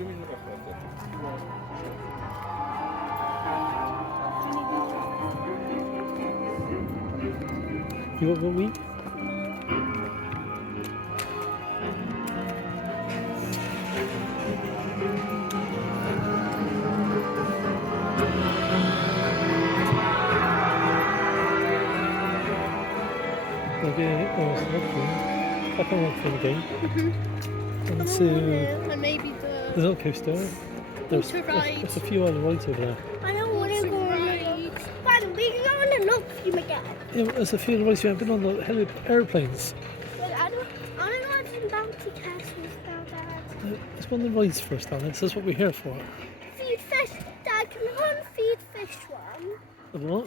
You want a week? Okay, I can walk through the game. And maybe there's no coaster. There's a few other rides over there. I don't want to go on the But we can go on the look you again. Yeah, there's a few other rides you haven't been on the airplanes. Well, I don't want some bouncy castles now, Dad. Let's go on the rides first, Alex. That's what we're here for. Feed fish. Dad, can we go on the feed fish one? The what?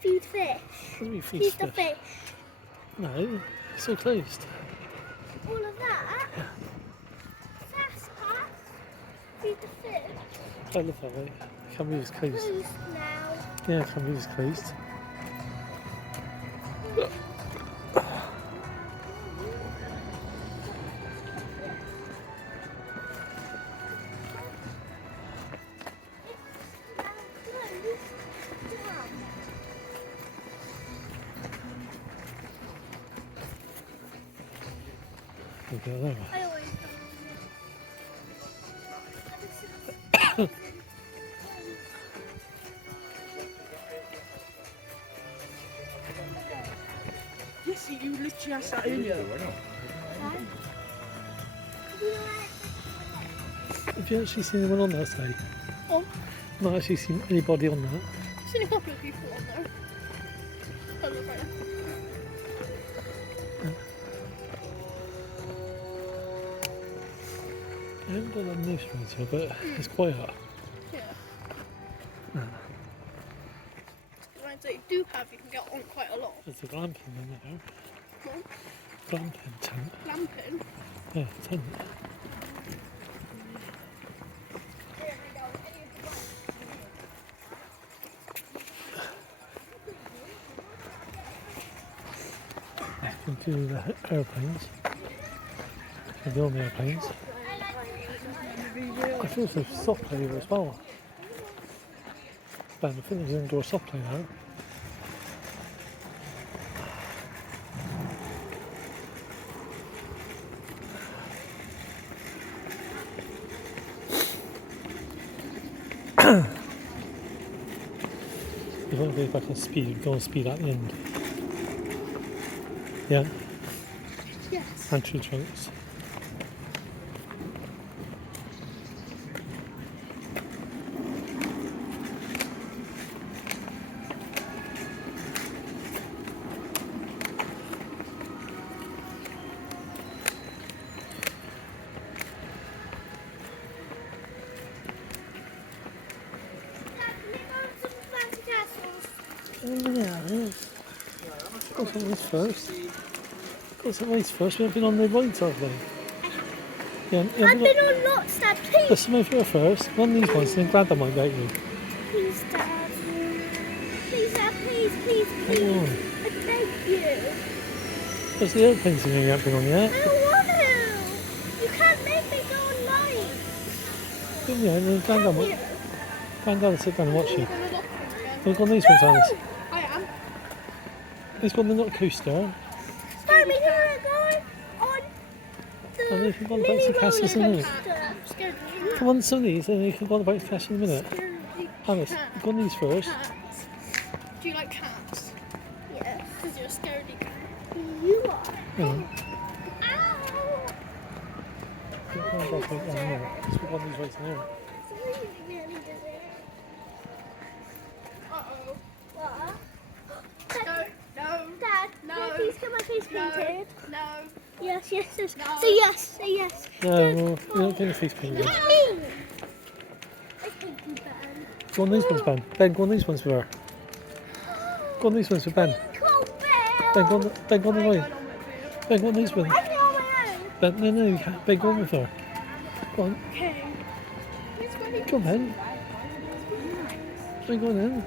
Feed fish. What do you mean feed the fish? fish. No, it's still closed. All of that? Yeah. Fast pass. Feed the fish. I love that way. Can't believe it's closed. Closed now. Yeah, I can't believe it's closed. Okay, there. I always Yes, you literally asked that earlier. Have you actually seen anyone on there today? Oh, Not actually seen anybody on there. I've seen a couple of people on there. Oh, look right now. I haven't got that news radio, but it's quiet. Yeah. No. The rides that you do have, you can get on quite a lot. There's a glamping in there. What? Glamping tent. Glamping. Yeah, tent. You can do the airplanes. You can do on the airplanes. I feel there's a soft play here as well. Ben, I think there's an indoor soft play now. You want to go back on speed, go on speed at the end. Yeah, Yes. and tree trunks. Yeah. Go some race first. Go some race first. We haven't been on the rides, have we? Yeah, I've been on lots, Dad. Please. Let's move here first. One of these ones, then glad that might get you. Please, Dad. Please, Dad. Please, please, Come please. on. I beg you. There's the airplanes in here you haven't been on yet. I don't want to. You can't make me go on mine. Yeah, then Granddad will sit down and watch you. We've got these ones, No! Alice. I am. This one, they're not coaster. Mommy, you're going on the And if you've got the mini bouncy castles in a roller minute. coaster. I'm scared of Come on, some of these, and you can go on the bouncy castle in a minute. Alice, go on these first. Cats. Do you like cats? Yes. Because you're a scaredy cat. You are. Yeah. Ow! Let's put one of these right in here. Really dizzy. Uh-oh. What? No. Dad, No. can I please get my face painted? No. Yes, yes, yes. No. Say yes, say yes. No, well, you're not getting a face paint yet. Hit me! I hate you, Ben. Go on these ones, Ben. Ben, go on these ones with her. Go on these ones with Ben. Cool, Ben, go on the I ain't way. going on with you. Ben, go on these ones. I can on my own. Ben, no, you can't. Ben, go on with her. Go on. Okay. Go on, Ben. Ben, go on in.